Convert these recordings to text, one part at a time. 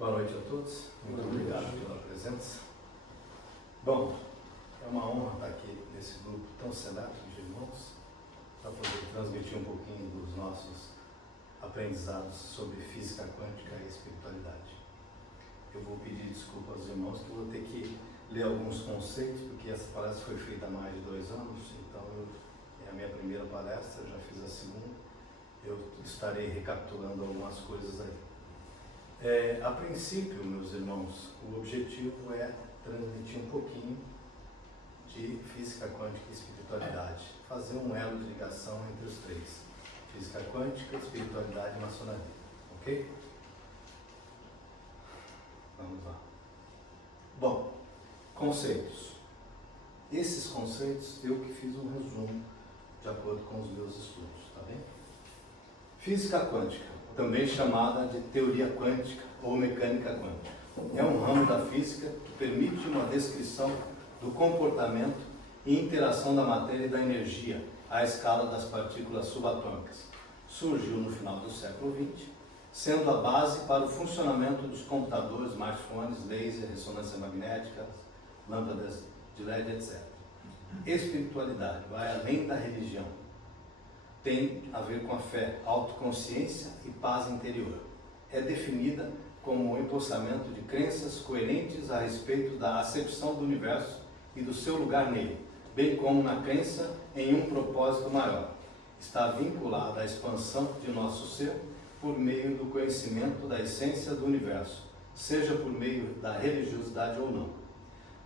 Boa noite a todos, muito obrigado pela presença. Bom, é uma honra estar aqui nesse grupo tão seleto de irmãos para poder transmitir um pouquinho dos nossos aprendizados sobre física quântica e espiritualidade. Eu vou pedir desculpa aos irmãos que eu vou ter que ler alguns conceitos, porque essa palestra foi feita há mais de 2 anos, então é a minha primeira palestra, já fiz a segunda, eu estarei recapitulando algumas coisas aí. A princípio, meus irmãos, o objetivo é transmitir um pouquinho de física quântica e espiritualidade, fazer um elo de ligação entre os três: física quântica, espiritualidade e maçonaria, ok? Vamos lá. Bom, conceitos. Esses conceitos eu que fiz um resumo de acordo com os meus estudos, tá bem? Física quântica, também chamada de teoria quântica ou mecânica quântica, é um ramo da física que permite uma descrição do comportamento e interação da matéria e da energia à escala das partículas subatômicas. Surgiu no final do século XX, sendo a base para o funcionamento dos computadores, smartphones, laser, ressonância magnética, lâmpadas de LED, etc. Espiritualidade vai além da religião. Tem a ver com a fé, autoconsciência e paz interior. É definida como o empossamento de crenças coerentes a respeito da acepção do universo e do seu lugar nele, bem como na crença em um propósito maior. Está vinculada à expansão de nosso ser por meio do conhecimento da essência do universo, seja por meio da religiosidade ou não.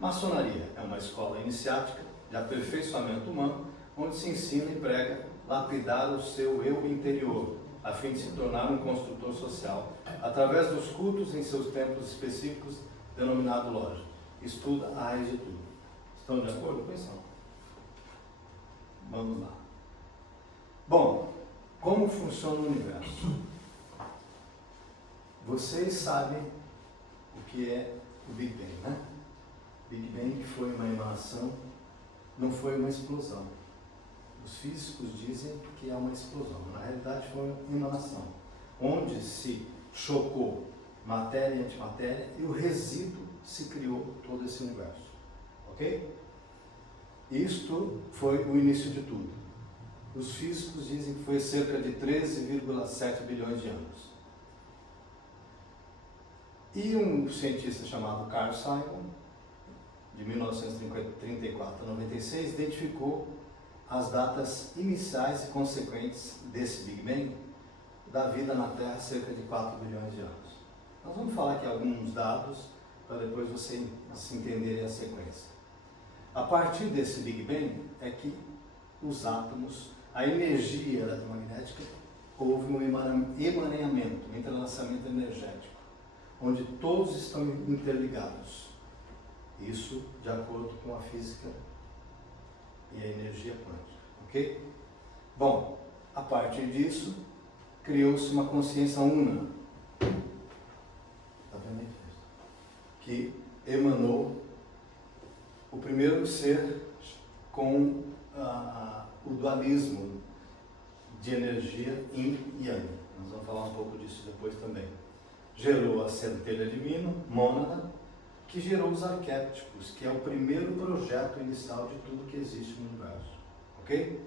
Maçonaria é uma escola iniciática de aperfeiçoamento humano, onde se ensina e prega lapidar o seu eu interior, a fim de se tornar um construtor social, através dos cultos em seus templos específicos, denominado loja. Estuda a raiz de tudo. Estão de acordo com isso? Vamos lá. Bom, como funciona o universo? Vocês sabem o que é o Big Bang, né? Big Bang foi uma emanação, não foi uma explosão. Os físicos dizem que é uma explosão, na realidade foi uma emanação, onde se chocou matéria e antimatéria e o resíduo se criou todo esse universo, ok? Isto foi o início de tudo. Os físicos dizem que foi cerca de 13,7 bilhões de anos. E um cientista chamado Carl Sagan, de 1934 a 96, identificou as datas iniciais e consequentes desse Big Bang da vida na Terra, cerca de 4 bilhões de anos. Nós vamos falar aqui alguns dados para depois vocês entenderem a sequência. A partir desse Big Bang é que os átomos, a energia eletromagnética, houve um emaranhamento, um entrelaçamento energético, onde todos estão interligados. Isso de acordo com a física e a energia quântica, ok? Bom, a partir disso, criou-se uma consciência una, tá vendo isso? Que emanou o primeiro ser com o dualismo de energia yin e yang. Nós vamos falar um pouco disso depois também. Gerou a centelha divina, mônada, que gerou os arquétipos, que é o primeiro projeto inicial de tudo que existe no universo, ok?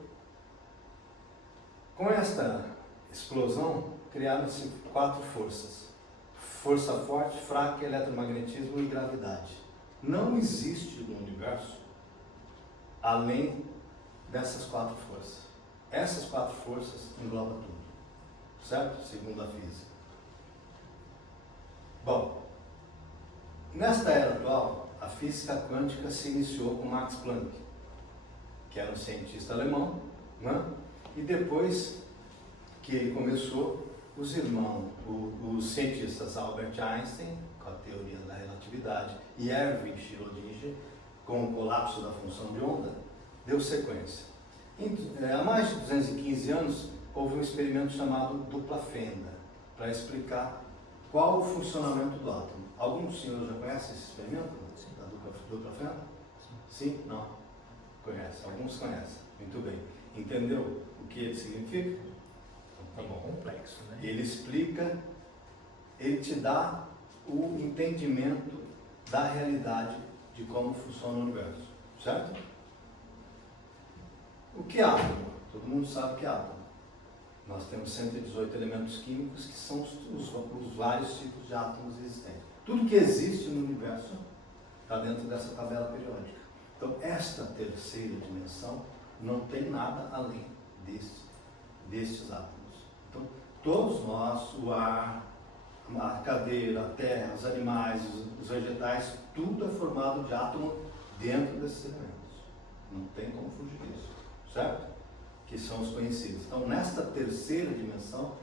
Com esta explosão, criaram-se 4 forças: força forte, fraca, eletromagnetismo e gravidade. Não existe no universo além dessas 4 forças. Essas 4 forças englobam tudo, certo? Segundo a física. Bom, nesta era atual, a física quântica se iniciou com Max Planck, que era um cientista alemão, né? E depois que ele começou, os cientistas Albert Einstein, com a teoria da relatividade, e Erwin Schrödinger, com o colapso da função de onda, deu sequência. Há mais de 215 anos, houve um experimento chamado dupla fenda, para explicar qual o funcionamento do átomo. Algum dos senhores já conhece esse experimento? Sim. Da dupla fenda? Sim? Não? Conhece? Alguns conhecem. Muito bem. Entendeu o que ele significa? Tá bom. Complexo, né? Ele explica, ele te dá o entendimento da realidade de como funciona o universo, certo? O que é átomo? Todo mundo sabe o que é átomo. Nós temos 118 elementos químicos que são os vários tipos de átomos existentes. Tudo que existe no universo está dentro dessa tabela periódica. Então, esta terceira dimensão não tem nada além destes átomos. Então, todos nós, o ar, a cadeira, a terra, os animais, os vegetais, tudo é formado de átomo dentro desses elementos. Não tem como fugir disso, certo? Que são os conhecidos. Então, nesta terceira dimensão,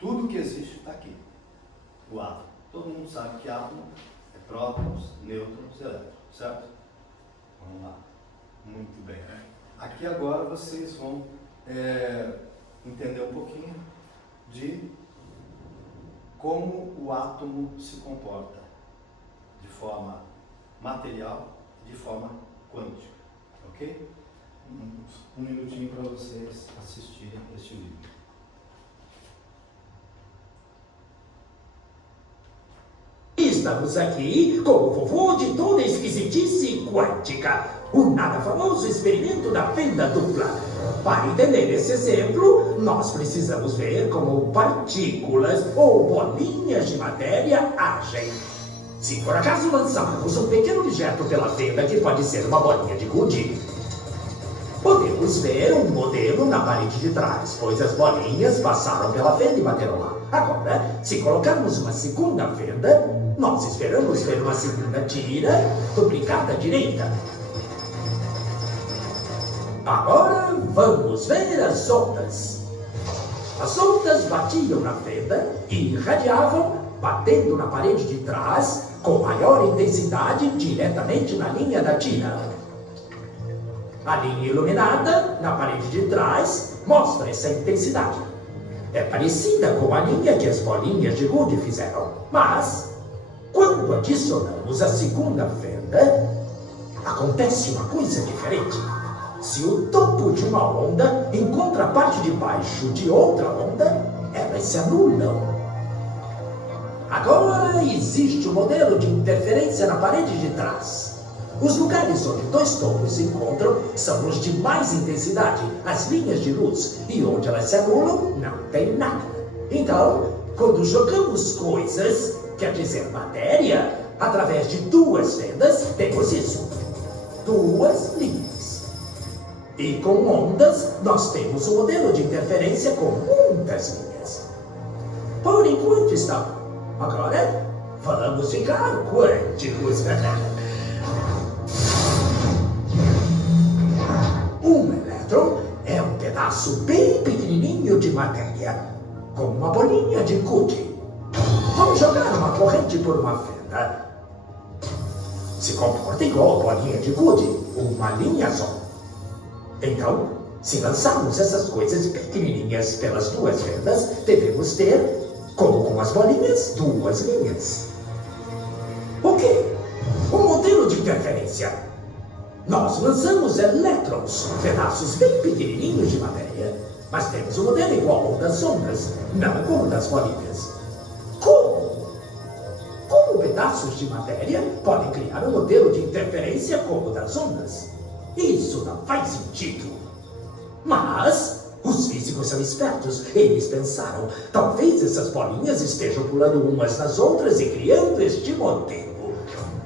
tudo que existe está aqui. O átomo. Todo mundo sabe que átomo é prótons, nêutrons e elétrons, certo? Vamos lá. Muito bem. Aqui agora vocês vão entender um pouquinho de como o átomo se comporta de forma material e de forma quântica, ok? Um minutinho para vocês assistirem este vídeo. Estamos aqui com o vovô de toda esquisitice quântica, o nada famoso experimento da fenda dupla. Para entender esse exemplo, nós precisamos ver como partículas ou bolinhas de matéria agem. Se por acaso lançarmos um pequeno objeto pela fenda, que pode ser uma bolinha de gude, podemos ver um modelo na parede de trás, pois as bolinhas passaram pela fenda e bateram lá. Agora, se colocarmos uma segunda fenda, nós esperamos ver uma segunda tira duplicada à direita. Agora vamos ver as ondas. As ondas batiam na fenda e irradiavam, batendo na parede de trás, com maior intensidade diretamente na linha da tira. A linha iluminada na parede de trás mostra essa intensidade. É parecida com a linha que as bolinhas de gude fizeram, mas quando adicionamos a segunda fenda, acontece uma coisa diferente. Se o topo de uma onda encontra a parte de baixo de outra onda, elas se anulam. Agora existe um modelo de interferência na parede de trás. Os lugares onde dois topos se encontram são os de mais intensidade, as linhas de luz, e onde elas se anulam, não tem nada. Então, quando jogamos coisas, quer dizer matéria, através de duas fendas, temos isso. Duas linhas. E com ondas, nós temos um modelo de interferência com muitas linhas. Por enquanto está bom. Agora, vamos ficar quânticos. Um elétron é um pedaço bem pequenininho de matéria, com uma bolinha de gude. Vamos jogar uma corrente por uma fenda. Se comporta igual a bolinha de gude, uma linha só. Então, se lançarmos essas coisas pequenininhas pelas duas fendas, devemos ter, como com as bolinhas, duas linhas. O quê? Um modelo de interferência. Nós lançamos elétrons, pedaços bem pequenininhos de matéria, mas temos um modelo igual ao das ondas, não como das bolinhas. Como? Como pedaços de matéria podem criar um modelo de interferência como o das ondas? Isso não faz sentido. Mas os físicos são espertos. Eles pensaram, talvez essas bolinhas estejam pulando umas nas outras e criando este modelo.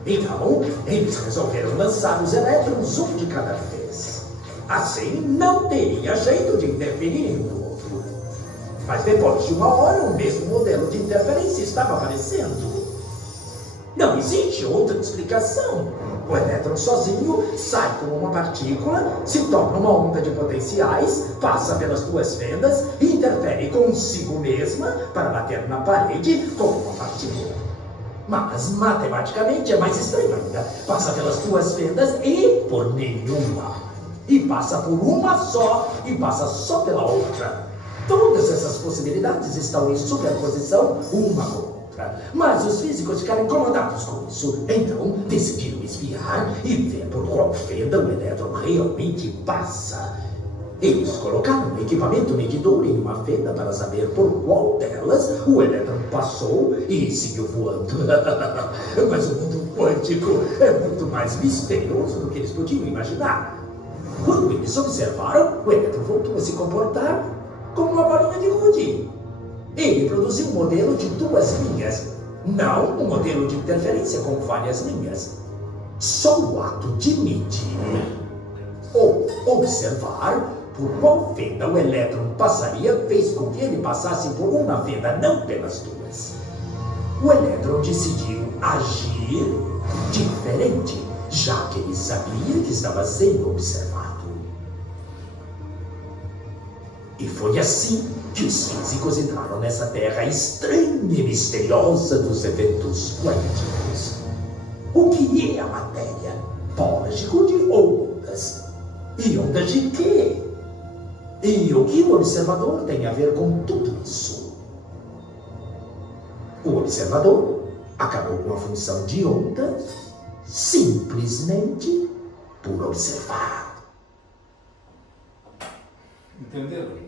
Então, eles resolveram lançar os elétrons um de cada vez. Assim, não teria jeito de interferir um no outro. Mas depois de uma hora, o mesmo modelo de interferência estava aparecendo. Não existe outra explicação. O elétron sozinho sai como uma partícula, se torna uma onda de potenciais, passa pelas duas fendas e interfere consigo mesma para bater na parede como uma partícula. Mas, matematicamente, é mais estranho ainda. Passa pelas duas fendas e por nenhuma. E passa por uma só e passa só pela outra. Todas essas possibilidades estão em superposição uma com outra. Mas os físicos ficaram incomodados com isso. Então, decidiram espiar e ver por qual fenda o elétron realmente passa. Eles colocaram um equipamento medidor em uma fenda para saber por qual delas o elétron passou e seguiu voando. Mas o mundo quântico é muito mais misterioso do que eles podiam imaginar. Quando eles observaram, o elétron voltou a se comportar como uma bolinha de gude. Ele produziu um modelo de duas linhas, não um modelo de interferência com várias linhas. Só o ato de medir ou observar por qual fenda o elétron passaria fez com que ele passasse por uma fenda, não pelas duas. O elétron decidiu agir diferente, já que ele sabia que estava sendo observado. E foi assim que os físicos entraram nessa terra estranha e misteriosa dos eventos quânticos. O que é a matéria? Bolas de gude ou ondas? E ondas de quê? E o que o observador tem a ver com tudo isso? O observador acabou com a função de onda simplesmente por observar. Entenderam?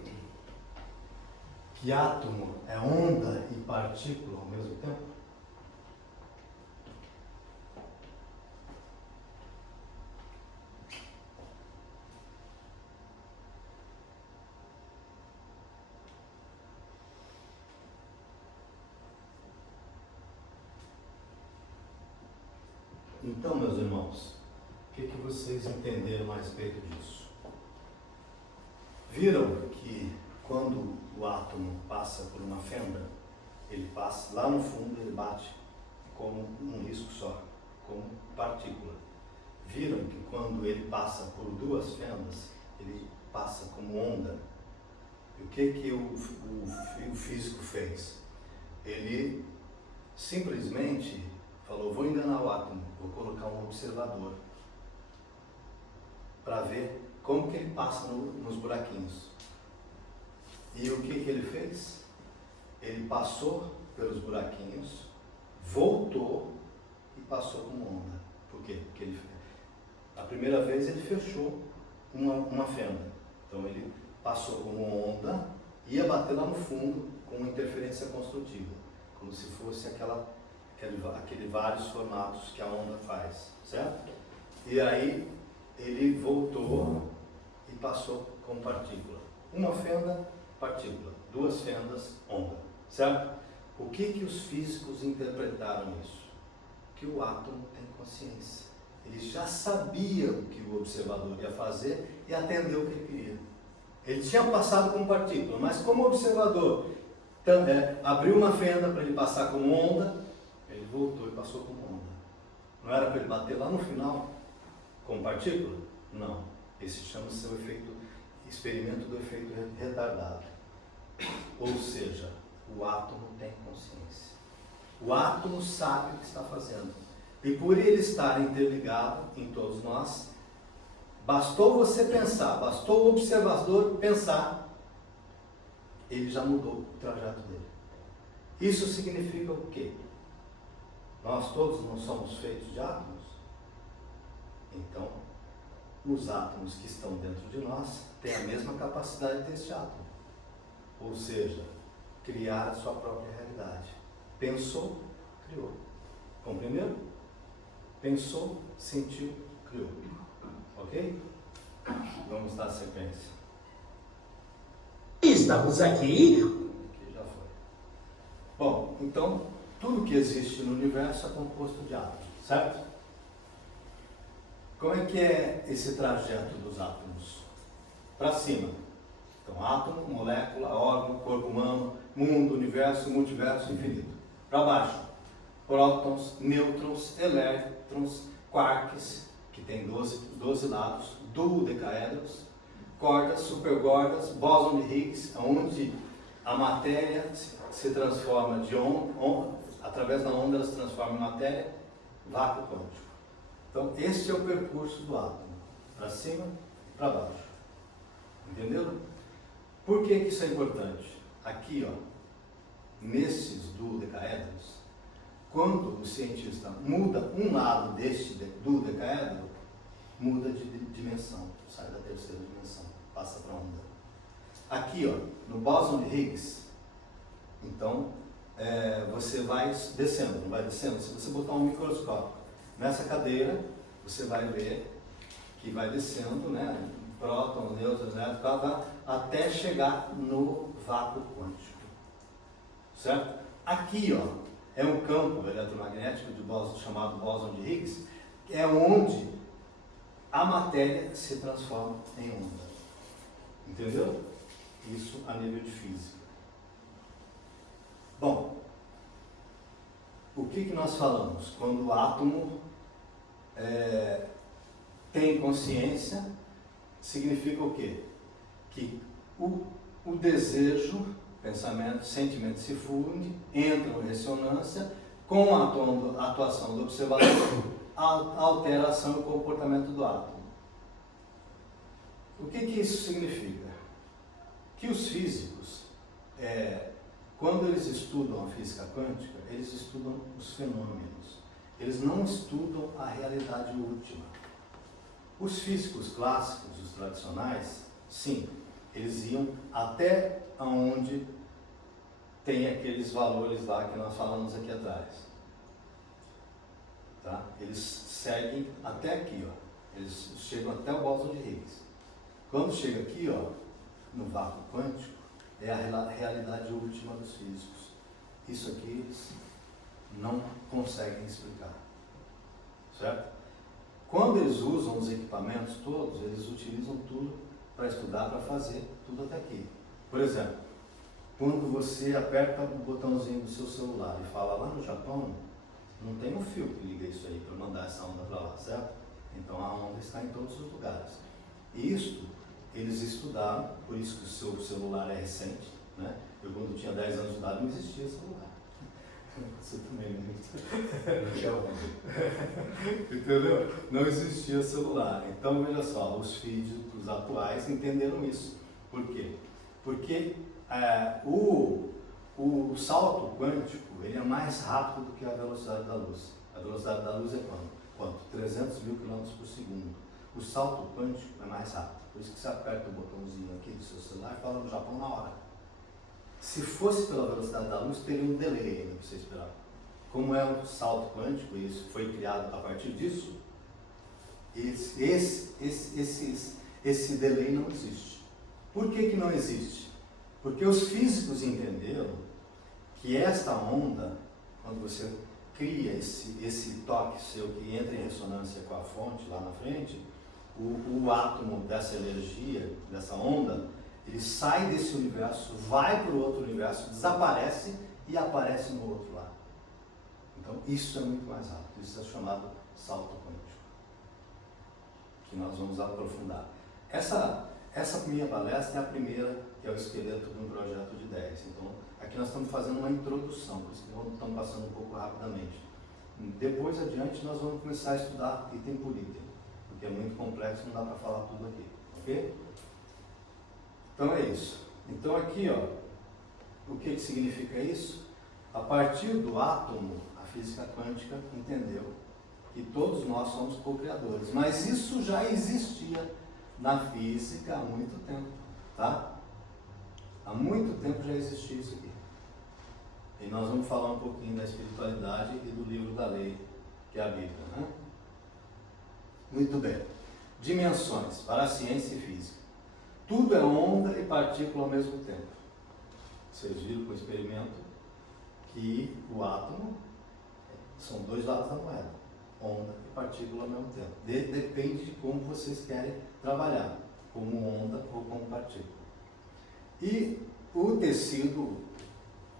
Que átomo é onda e partícula ao mesmo tempo? Então, meus irmãos, o que vocês entenderam a respeito disso? Viram que quando o átomo passa por uma fenda, ele passa lá no fundo, ele bate como um risco só, como partícula. Viram que quando ele passa por duas fendas, ele passa como onda. E o que o físico fez? Ele simplesmente falou, vou enganar o átomo, vou colocar um observador para ver como que ele passa nos buraquinhos. E o que ele fez? Ele passou pelos buraquinhos, voltou e passou como onda. Por quê? Porque a primeira vez ele fechou uma fenda. Então ele passou como onda, ia bater lá no fundo com uma interferência construtiva, como se fosse aquele vários formatos que a onda faz, certo? E aí ele voltou e passou com partícula. Uma fenda, partícula. Duas fendas, onda, certo? O que os físicos interpretaram isso? Que o átomo tem consciência. Ele já sabia o que o observador ia fazer e atendeu o que ele queria. Ele tinha passado como partícula, mas como o observador abriu uma fenda para ele passar como onda, ele voltou e passou como onda. Não era para ele bater lá no final como partícula? Não. Esse chama-se o experimento do efeito retardado. Ou seja, o átomo tem consciência. O átomo sabe o que está fazendo. E por ele estar interligado em todos nós, bastou você pensar, bastou o observador pensar, ele já mudou o trajeto dele. Isso significa o quê? Nós todos não somos feitos de átomos? Então, os átomos que estão dentro de nós têm a mesma capacidade deste átomo. Ou seja, criar a sua própria realidade. Pensou, criou. Compreenderam? Pensou, sentiu, criou. Ok? Vamos dar sequência. Estamos aqui. Aqui já foi. Bom, então, tudo que existe no universo é composto de átomos, certo? Como é que é esse trajeto dos átomos? Para cima. Então, átomo, molécula, órgão, corpo humano, mundo, universo, multiverso, infinito. Para baixo. Prótons, nêutrons, elétrons, quarks, que tem 12 lados, duodecaedros, cordas, supercordas, bóson de Higgs, onde a matéria se transforma de através da onda, ela se transforma em matéria, vácuo quântico. Então, este é o percurso do átomo, para cima e para baixo. Entenderam? Por que isso é importante? Aqui, ó, nesses duodecaedros, quando o cientista muda um lado deste duodecaedro, muda de dimensão, sai da terceira dimensão. passa para onda. Aqui, ó, no bóson de Higgs, então, você vai descendo, não vai descendo. Se você botar um microscópio nessa cadeira, você vai ver que vai descendo, né, próton, nêutrons, até chegar no vácuo quântico, certo? Aqui, ó, é um campo eletromagnético de bóson, chamado bóson de Higgs, é onde a matéria se transforma em onda. Entendeu? Isso a nível de física. Bom, o que nós falamos? Quando o átomo tem consciência, significa o quê? Que o desejo, pensamento, sentimento se funde, entram em ressonância, com a atuação do observador, a alteração e o comportamento do átomo. O que isso significa? Que os físicos, quando eles estudam a física quântica, eles estudam os fenômenos. Eles não estudam a realidade última. Os físicos clássicos, os tradicionais, sim, eles iam até onde tem aqueles valores lá que nós falamos aqui atrás. Tá? Eles seguem até aqui, ó. Eles chegam até o bóson de Higgs. Quando chega aqui, ó, no vácuo quântico, é a realidade última dos físicos. Isso aqui eles não conseguem explicar. Certo? Quando eles usam os equipamentos todos, eles utilizam tudo para estudar, para fazer tudo até aqui. Por exemplo, quando você aperta o botãozinho do seu celular e fala lá no Japão, não tem um fio que liga isso aí para mandar essa onda para lá, certo? Então a onda está em todos os lugares. E isto eles estudaram, por isso que o seu celular é recente, né? Eu quando tinha 10 anos de idade não existia celular. Você também não existia. Entendeu? Não existia celular. Então veja só, os físicos atuais entenderam isso. Por quê? Porque o salto quântico ele é mais rápido do que a velocidade da luz. A velocidade da luz é quanto? 300 mil quilômetros por segundo. O salto quântico é mais rápido. Por isso que você aperta o botãozinho aqui do seu celular e fala no Japão na hora. Se fosse pela velocidade da luz, teria um delay ainda para você esperar. Como é um salto quântico, e isso foi criado a partir disso, esse delay não existe. Por que não existe? Porque os físicos entenderam que esta onda, quando você cria esse toque seu que entra em ressonância com a fonte lá na frente, o átomo dessa energia, dessa onda, ele sai desse universo, vai para o outro universo, desaparece e aparece no outro lado. Então isso é muito mais rápido, isso é chamado salto quântico, que nós vamos aprofundar. Essa minha palestra é a primeira, que é o esqueleto de um projeto de 10. Então aqui nós estamos fazendo uma introdução, por isso que estamos passando um pouco rapidamente. Depois adiante nós vamos começar a estudar item por item, porque é muito complexo, não dá para falar tudo aqui, ok? Então é isso. Então aqui, ó, o que significa isso? A partir do átomo, a física quântica entendeu que todos nós somos co-criadores. Mas isso já existia na física há muito tempo, tá? Há muito tempo já existia isso aqui. E nós vamos falar um pouquinho da espiritualidade e do livro da lei, que é a Bíblia, né? Muito bem. Dimensões para a ciência e física. Tudo é onda e partícula ao mesmo tempo. Vocês viram com o experimento que o átomo são dois lados da moeda, onda e partícula ao mesmo tempo. Depende de como vocês querem trabalhar, como onda ou como partícula. E o tecido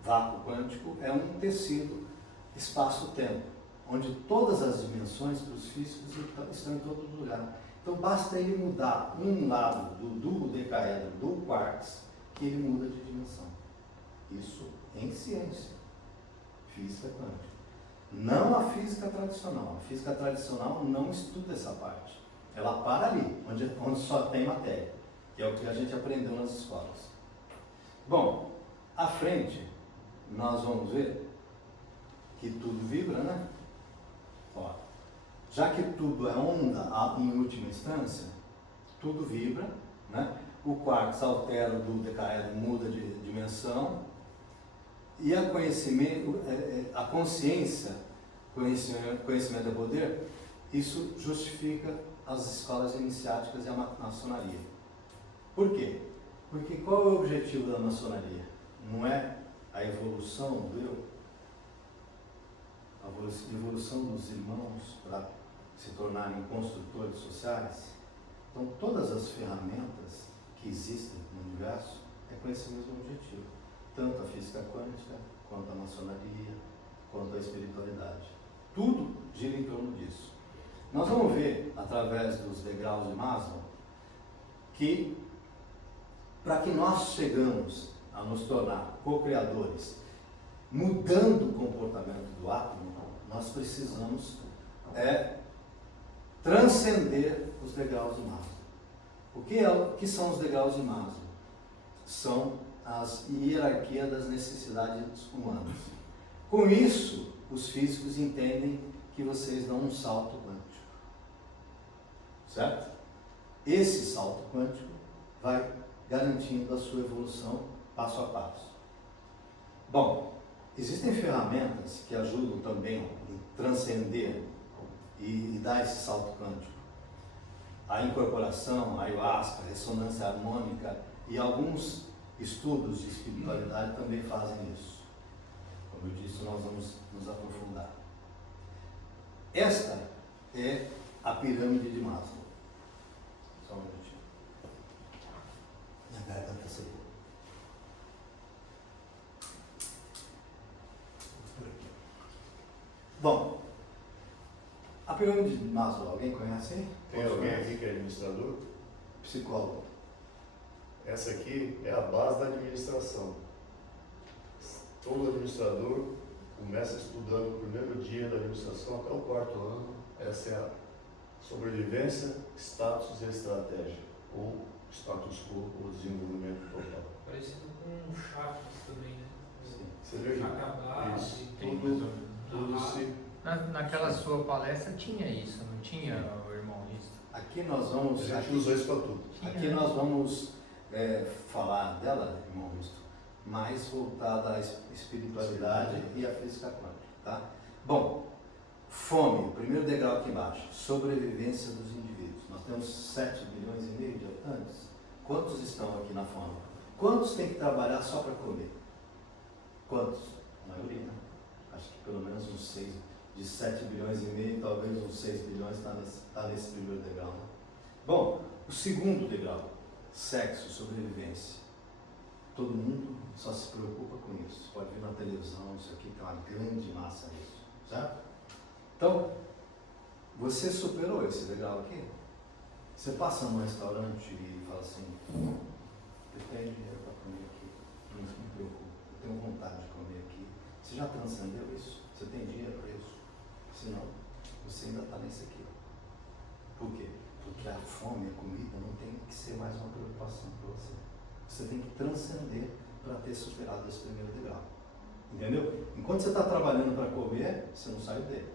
vácuo quântico é um tecido espaço-tempo, onde todas as dimensões para os físicos estão em todo lugar. Então basta ele mudar um lado do dodecaedro do quartz que ele muda de dimensão. Isso em ciência, física quântica. Não a física tradicional. A física tradicional não estuda essa parte. Ela para ali, onde só tem matéria, que é o que a gente aprendeu nas escolas. Bom, à frente nós vamos ver que tudo vibra, né? Ó, já que tudo é onda em última instância, tudo vibra, né? o quarks altera do decaedro, muda de dimensão, e a consciência, conhecimento é poder, isso justifica as escolas iniciáticas e a maçonaria. Por quê? Porque qual é o objetivo da maçonaria? Não é a evolução do eu? A evolução dos irmãos para se tornarem construtores sociais? Então, todas as ferramentas que existem no universo é com esse mesmo objetivo. Tanto a física quântica, quanto a maçonaria, quanto a espiritualidade. Tudo gira em torno disso. Nós vamos ver, através dos degraus de Maslow, que para que nós chegamos a nos tornar co-criadores, mudando o comportamento do átomo, nós precisamos transcender os degraus de Maslow. O que são os degraus de Maslow? São as hierarquias das necessidades humanas. Com isso, os físicos entendem que vocês dão um salto quântico. Certo? Esse salto quântico vai garantindo a sua evolução passo a passo. Bom, existem ferramentas que ajudam também a transcender e dar esse salto quântico. A incorporação, a ayahuasca, a ressonância harmônica e alguns estudos de espiritualidade também fazem isso. Como eu disse, nós vamos nos aprofundar. Esta é a pirâmide de Maslow. Só um minutinho. Minha garganta secou. Bom, a pirâmide de Maslow, alguém conhece aí? Tem alguém aqui que é administrador? Psicólogo. Essa aqui é a base da administração. Todo administrador começa estudando o primeiro dia da administração até o quarto ano. Essa é a sobrevivência, status e estratégia, ou status quo, ou desenvolvimento total. Parecido com chakras também, né? Sim. Você vê Chakra isso, tem tudo se... Naquela sua palestra tinha isso, não tinha, o irmão Risto? Aqui nós vamos. A gente usa isso para tudo. Aqui nós vamos falar dela, irmão Risto, mais voltada à espiritualidade e à física quântica, tá? Bom, fome, o primeiro degrau aqui embaixo, sobrevivência dos indivíduos. Nós temos 7 bilhões e meio de habitantes. Quantos estão aqui na fome? Quantos têm que trabalhar só para comer? Quantos? A maioria, né? Acho que pelo menos uns 6. De 7 bilhões e meio, talvez uns 6 bilhões está nesse primeiro degrau. Né? Bom, o segundo degrau, sexo, sobrevivência. Todo mundo só se preocupa com isso. Pode ver na televisão, isso aqui tem uma grande massa nisso. Certo? Então, você superou esse degrau aqui? Você passa num restaurante e fala assim, eu tenho dinheiro para comer aqui, não me preocupo, eu tenho vontade de comer aqui. Você já transcendeu isso? Você tem dinheiro para isso? Senão, você ainda está nesse aqui. Por quê? Porque a fome, a comida não tem que ser mais uma preocupação para você. Você tem que transcender para ter superado esse primeiro degrau. Entendeu? Enquanto você está trabalhando para comer, você não sai dele.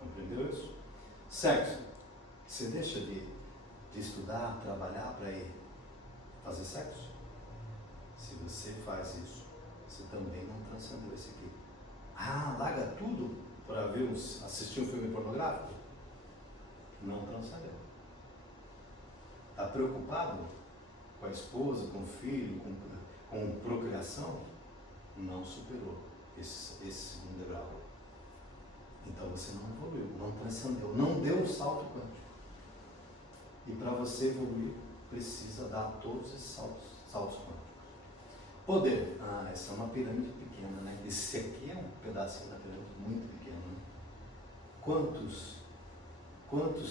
Compreendeu isso? Sexo. Você deixa de estudar, trabalhar para ir fazer sexo? Se você faz isso, você também não transcendeu esse aqui. Ah, larga tudo para assistir um filme pornográfico? Não transcendeu. Está preocupado com a esposa, com o filho, com procriação? Não superou esse segundo degrau. Então você não evoluiu, não transcendeu, não deu o salto quântico. E para você evoluir, precisa dar todos esses saltos quânticos. Poder. Ah, essa é uma pirâmide pequena, né? Esse aqui é um pedacinho da pirâmide muito pequeno, né? Quantos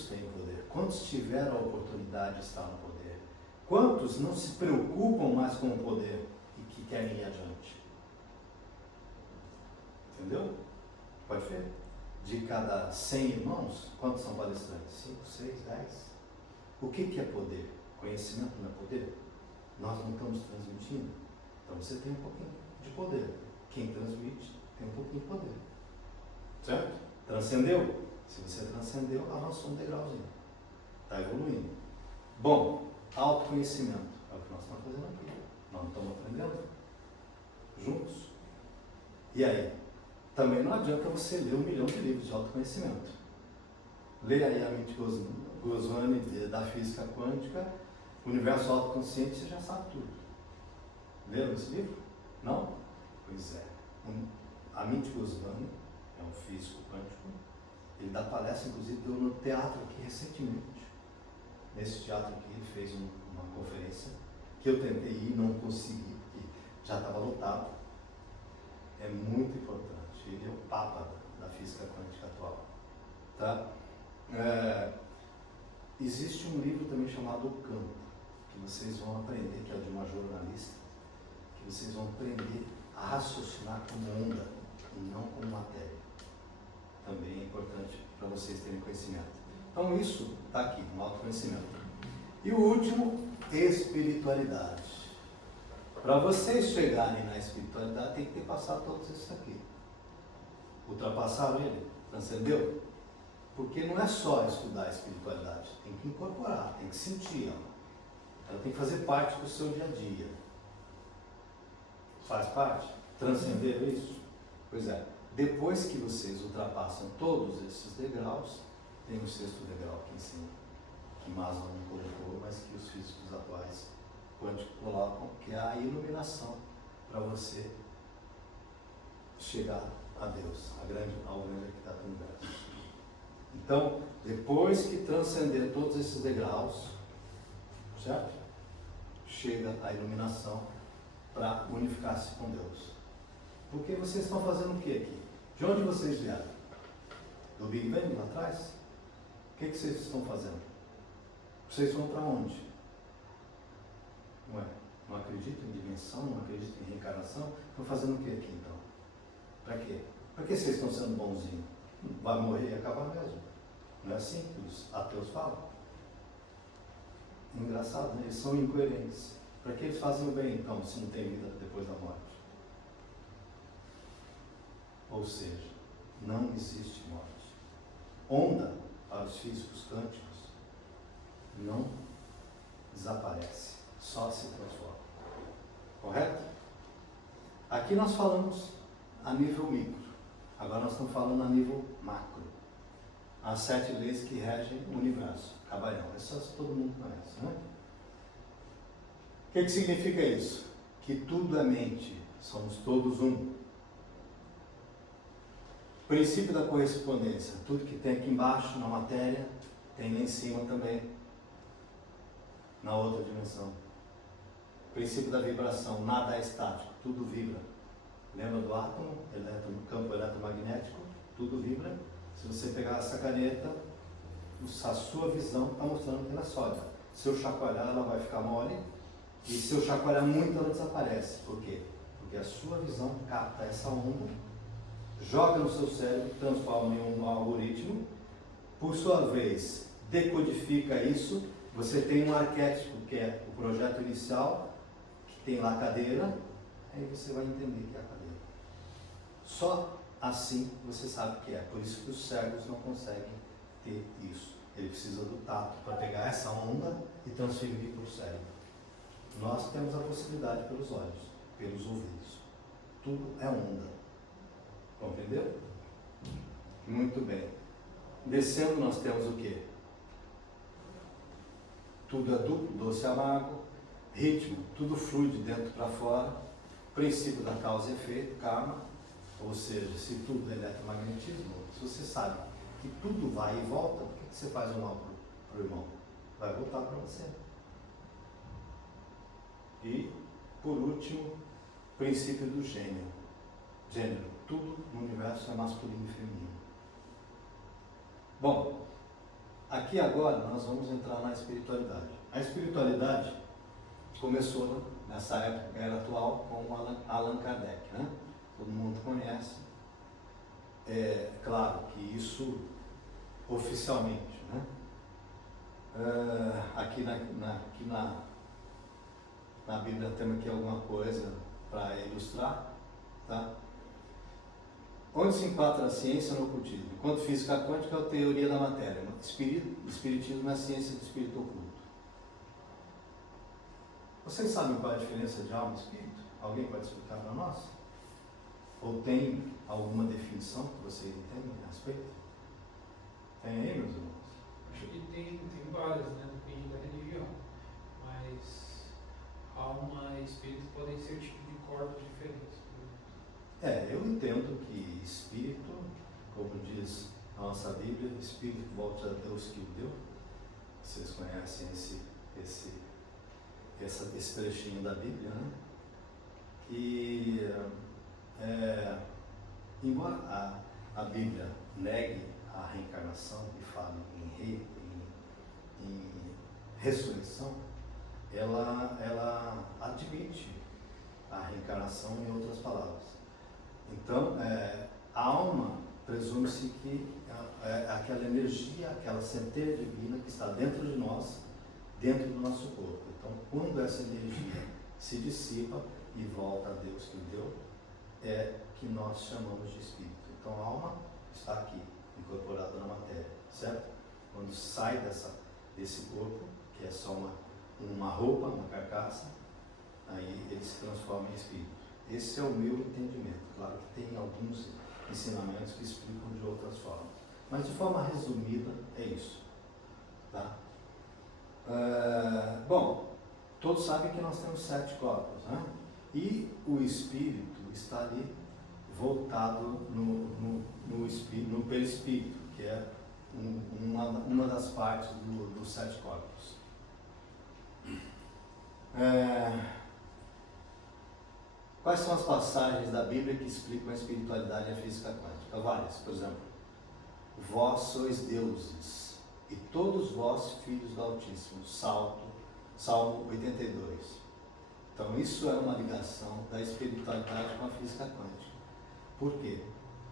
têm poder? Quantos tiveram a oportunidade de estar no poder? Quantos não se preocupam mais com o poder e que querem ir adiante? Entendeu? Pode ver? De cada 100 irmãos, quantos são palestrantes? 5, 6, 10? O que é poder? Conhecimento não é poder? Nós não estamos transmitindo? Então você tem um pouquinho de poder. Quem transmite tem um pouquinho de poder. Certo? Transcendeu? Se você transcendeu, avançou um degrauzinho. Está evoluindo. Bom, autoconhecimento. É o que nós estamos fazendo aqui. Nós não estamos aprendendo juntos. E aí? Também não adianta você ler 1 milhão de livros de autoconhecimento. Lê aí a mente Goswami da física quântica, Universo Autoconsciente, você já sabe tudo. Leram esse livro? Não? Pois é. A mente Goswami é um físico quântico. Ele dá palestra, inclusive, deu no teatro aqui recentemente. Nesse teatro aqui ele fez uma conferência que eu tentei ir e não consegui, porque já estava lotado. É muito importante. Ele é o papa da física quântica atual. Tá? Existe um livro também chamado O Campo, que vocês vão aprender, que é de uma jornalista, que vocês vão aprender a raciocinar como onda e não como matéria. Também é importante para vocês terem conhecimento. Então isso está aqui, no autoconhecimento. E o último, espiritualidade. Para vocês chegarem na espiritualidade, tem que ter passado todos esses aqui. Ultrapassaram ele? Transcendeu? Porque não é só estudar a espiritualidade, tem que incorporar, tem que sentir ela. Ela tem que fazer parte do seu dia a dia. Faz parte? Transcenderam isso? Pois é. Depois que vocês ultrapassam todos esses degraus, tem o 6º degrau aqui em cima, que Maslow não colocou, mas que os físicos atuais quânticos colocam, que é a iluminação para você chegar a Deus, ao grande arquiteto do universo. Então, depois que transcender todos esses degraus, certo? Chega a iluminação para unificar-se com Deus. Porque vocês estão fazendo o que aqui? De onde vocês vieram? Do Big Bang lá atrás? O que vocês estão fazendo? Vocês vão para onde? Ué, não acreditam em dimensão, não acreditam em reencarnação? Estão fazendo o que aqui então? Para quê? Para que vocês estão sendo bonzinhos? Vai morrer e acabar mesmo. Não é assim que os ateus falam? Engraçado, né? Eles são incoerentes. Para que eles fazem o bem então, se não tem vida depois da morte? Ou seja, não existe morte. Onda, para os físicos quânticos, não desaparece, só se transforma. Correto? Aqui nós falamos a nível micro, agora nós estamos falando a nível macro. As 7 leis que regem o universo, Cabalhão, essas todo mundo conhece, né? O que significa isso? Que tudo é mente, somos todos um. Princípio da correspondência, tudo que tem aqui embaixo na matéria, tem lá em cima também, na outra dimensão. Princípio da vibração, nada é estático, tudo vibra. Lembra do átomo, campo eletromagnético, tudo vibra. Se você pegar essa caneta, a sua visão está mostrando que ela é sólida. Se eu chacoalhar, ela vai ficar mole, e se eu chacoalhar muito, ela desaparece. Por quê? Porque a sua visão capta essa onda, joga no seu cérebro, transforma em um algoritmo, por sua vez, decodifica isso. Você tem um arquétipo que é o projeto inicial, que tem lá a cadeira, aí você vai entender que é a cadeira. Só assim você sabe o que é. Por isso que os cegos não conseguem ter isso. Ele precisa do tato para pegar essa onda e transferir para o cérebro. Nós temos a possibilidade pelos olhos, pelos ouvidos. Tudo é onda. Compreendeu? Muito bem. Descendo nós temos o quê? Tudo é duplo, doce e amargo. Ritmo, tudo flui de dentro para fora. Princípio da causa e efeito, karma. Ou seja, se tudo é eletromagnetismo, se você sabe que tudo vai e volta, por que você faz o mal para o irmão? Vai voltar para você. E, por último, princípio do gênero. Gênero, tudo no universo é masculino e feminino. Bom, aqui agora nós vamos entrar na espiritualidade. A espiritualidade começou nessa época, era atual, com Allan Kardec, né? Todo mundo conhece. É claro que isso oficialmente, né? Aqui na Bíblia temos aqui alguma coisa para ilustrar, tá? Onde se enquadra a ciência no ocultismo? Enquanto física quântica é a teoria da matéria. Espiritismo é a ciência do espírito oculto. Vocês sabem qual é a diferença de alma e espírito? Alguém pode explicar para nós? Ou tem alguma definição que vocês entendem a respeito? Tem aí, meus irmãos? Acho que tem várias, né? Depende da religião. Mas alma e espírito podem ser tipos de corpos diferentes. Eu entendo que espírito, como diz a nossa Bíblia, espírito volta a Deus que o deu. Vocês conhecem esse trechinho da Bíblia, né? E embora a Bíblia negue a reencarnação e fale em ressurreição, ela admite a reencarnação em outras palavras. Então, a alma presume-se que é aquela energia, aquela centelha divina que está dentro de nós, dentro do nosso corpo. Então, quando essa energia se dissipa e volta a Deus que o deu, é que nós chamamos de espírito. Então, a alma está aqui, incorporada na matéria, certo? Quando sai desse corpo, que é só uma roupa, uma carcaça, aí ele se transforma em espírito. Esse é o meu entendimento. Claro que tem alguns ensinamentos que explicam de outras formas. Mas de forma resumida, é isso. Tá? Bom, todos sabem que nós temos 7 corpos, né? E o espírito está ali voltado no perispírito, que é uma das partes dos 7 corpos. Quais são as passagens da Bíblia que explicam a espiritualidade e a física quântica? Várias, por exemplo. Vós sois deuses, e todos vós filhos do Altíssimo. Salmo 82. Então isso é uma ligação da espiritualidade com a física quântica. Por quê?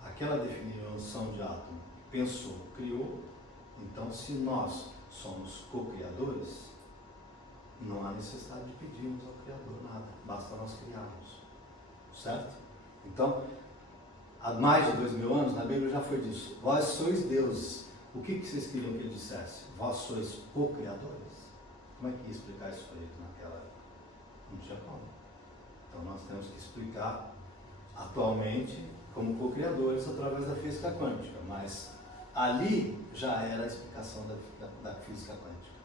Aquela definição de átomo pensou, criou. Então, se nós somos co-criadores, não há necessidade de pedirmos ao Criador nada, basta nós criarmos. Certo? Então, há mais de 2000 anos, na Bíblia já foi disso. Vós sois deuses. O que vocês queriam que ele dissesse? Vós sois co-criadores? Como é que ia explicar isso para eles naquela época? Não tinha como. Então, nós temos que explicar atualmente como co-criadores através da física quântica. Mas ali já era a explicação da física quântica.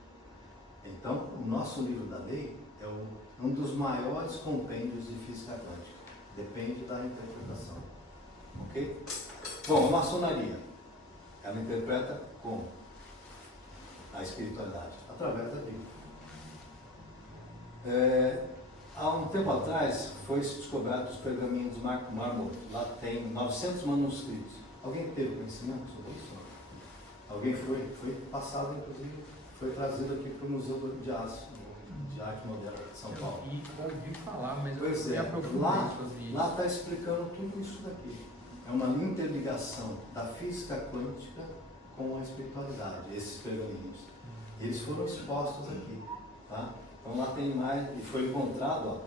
Então, o nosso livro da lei é um dos maiores compêndios de física quântica. Depende da interpretação. Ok? Bom, a maçonaria, ela interpreta como? A espiritualidade, através da Bíblia. Há um tempo atrás, foi descoberto os pergaminhos de Marmor. Lá tem 900 manuscritos. Alguém teve conhecimento sobre isso? Alguém foi passado, inclusive, foi trazido aqui para o Museu de Arte Moderna de São Paulo. Eu ouvi falar, mas Pois eu é, me aprofundei sobre isso. lá está explicando tudo isso daqui. É uma interligação da física quântica com a espiritualidade, esses pergaminhos. Eles foram expostos aqui. Tá? Então lá tem mais, e foi encontrado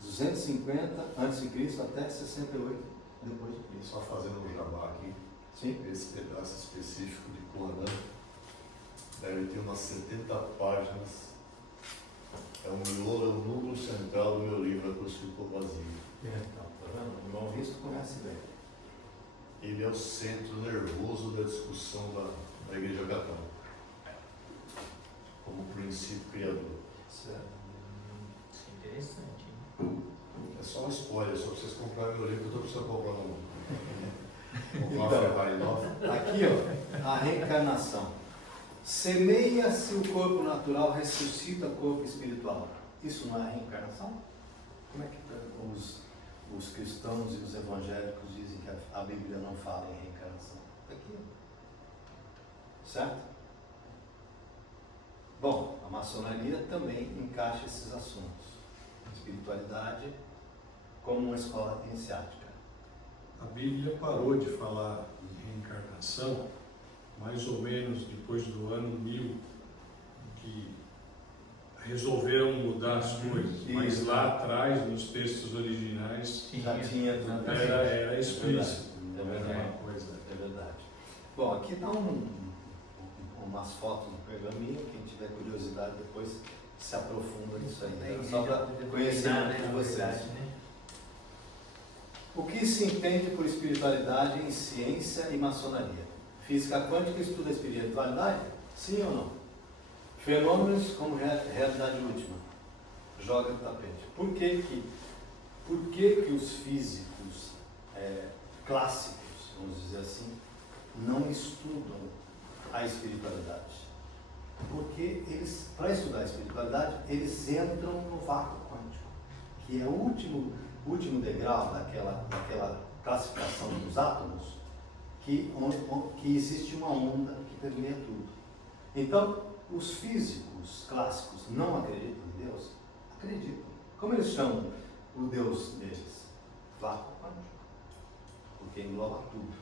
250 a.C. até 68 depois de Cristo. Só fazendo um jabá aqui, Sim? esse pedaço específico de Corã deve ter umas 70 páginas. É o miolo, é o núcleo central do meu livro, A Cruz Ficou Vazia. Então, tá vendo? O irmão Risto conhece bem. Ele é o centro nervoso da discussão da Igreja Católica, como princípio criador. Certo. Interessante, hein? É só um spoiler, só pra vocês comprarem meu livro, eu estou precisando comprar uma Então, Ferrari nova. Aqui, ó, a reencarnação. Semeia-se o corpo natural, ressuscita o corpo espiritual. Isso não é reencarnação? Como é que os cristãos e os evangélicos dizem que a Bíblia não fala em reencarnação? Aqui. Certo? Bom, a maçonaria também encaixa esses assuntos. Espiritualidade como uma escola iniciática. A Bíblia parou de falar em reencarnação mais ou menos depois do ano 1000, que resolveram mudar as coisas, mas Isso. lá atrás, nos textos originais, Já tinha tudo. era explícito. É verdade. Era uma coisa. É verdade. Bom, aqui dá umas fotos do pergaminho, quem tiver curiosidade depois se aprofunda nisso aí. Da Então, igreja só para poder conhecer dominar, um né, pouco de na vocês. verdade, né? O que se entende por espiritualidade em ciência e maçonaria? Física quântica estuda a espiritualidade? Sim ou não? Fenômenos como realidade última. Joga no tapete. Por que que os físicos clássicos, vamos dizer assim, não estudam a espiritualidade? Porque eles, para estudar a espiritualidade, eles entram no vácuo quântico, que é o último degrau daquela classificação dos átomos, que existe uma onda que permeia tudo. Então, os físicos clássicos não acreditam em Deus? Acreditam. Como eles chamam o Deus deles? Vácuo quântico. Porque engloba tudo.